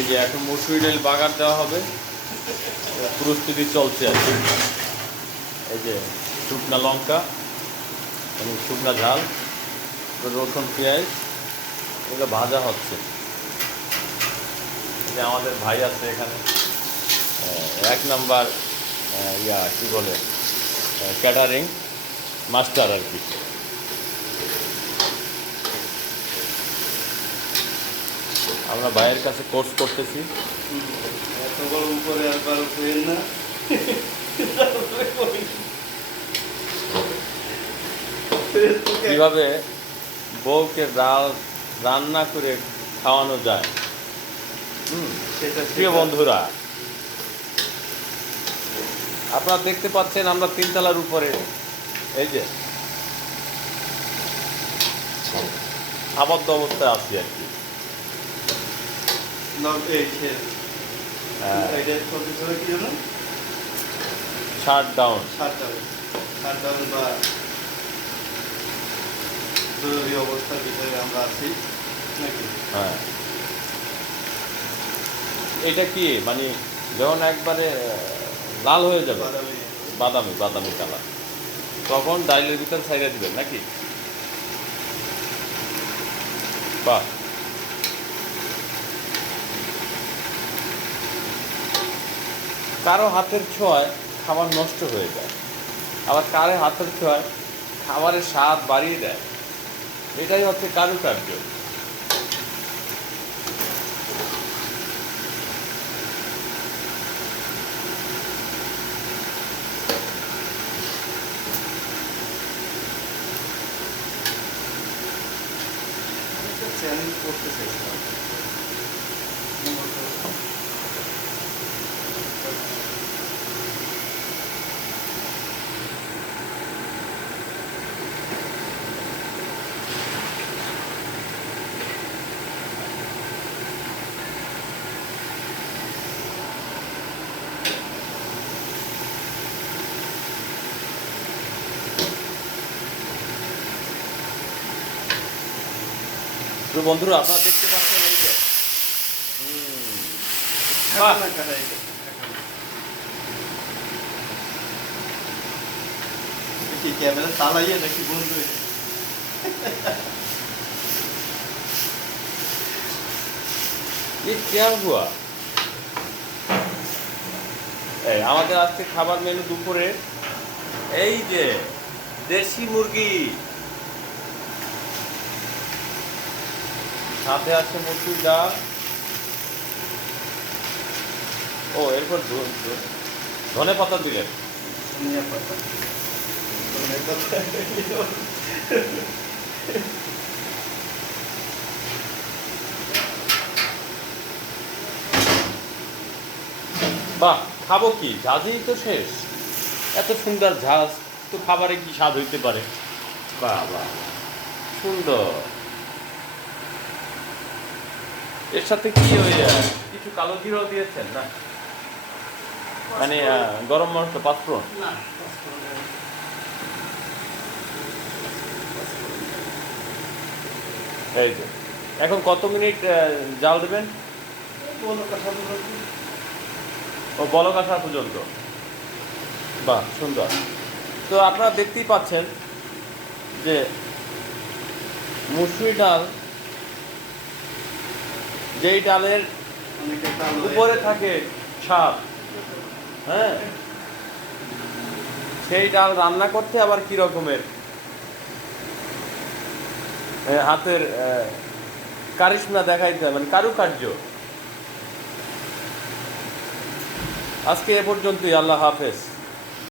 এই যে এখন মসুরি ডাল বাগার দেওয়া হবে। প্রস্তুতি চলছে আর কি। এই যে শুকনা লঙ্কা এবং শুকনা ঝাল, রসুন, পেঁয়াজ, এগুলো ভাজা হচ্ছে। এই যে আমাদের ভাই আছে এখানে। এক নাম্বার ইয়া, কী বলে? ক্যাটারিং মাস্টার আর কি। আমরা ভাইয়ের কাছে কোর্স করতেছি। উপরে একবার না। কীভাবে বউকে রান্না করে খাওয়ানো যায়? হুম সেটা প্রিয় বন্ধুরা আপনারা দেখতে পাচ্ছেন আমরা তিনতলার উপরে। এই যে আবদ্ধ অবস্থায় আছি আর কি এই সে হ্যাঁ, এটা কত করে কি জানো শাট ডাউন ডাউন ডাউন বা জরুরি অবস্থার ভিতরে আমরা আছি নাকি? হ্যাঁ। এটা কি মানে যখন একবারে লাল হয়ে যাবে বাদামি। বাদামি কালার তখন ডাইলের ভিতর ছাইড়া দিবেন নাকি? বাহ। কারও হাতের ছোঁয়ায় খাবার নষ্ট হয়ে যায়। আবার কারও হাতের ছোঁয়ায় খাবারের স্বাদ বাড়িয়ে দেয়। এটাই হচ্ছে কারুকার্য। চ্যালেঞ্জ করতে চাইছিলাম। তো বন্ধুরা আপনারা দেখতে পাচ্ছেন এই যে হুম, বাহ। কি ক্যামেরা চালাইয়ে নাকি বন্ধ হয়ে ये क्या हुआ এই আমাদের আজকে খাবার মেনু দুপুরে এই যে দেশি মুরগি সাথে আছে মসুর ডাল। ও এরপর ধনে পাতা দিলেন বাহ খাব কি? ঝাঁঝই তো শেষ। এত সুন্দর ঝাঁজ তো খাবারে কি স্বাদ হইতে পারে? বাহ বাহ। সুন্দর। এর সাথে কি ওই কিছু কালো জিরাও দিয়েছেন? না? মানে গরম মশলা পাঁচফোড়ন? এই যে। এখন কত মিনিট জাল দেবেন? ও বলক আসা পর্যন্ত। বাহ সুন্দর। তো আপনারা দেখতেই পাচ্ছেন যে মুসুরি ডাল যেই ডালের উপরে থাকে ছাপ হ্যাঁ? সেই ডাল রান্না করতে আবার কি রকমের? হাতের কারিশমা দেখাইতে হয় মানে কারুকার্য। আজকে এ পর্যন্তই, আল্লাহ হাফেজ।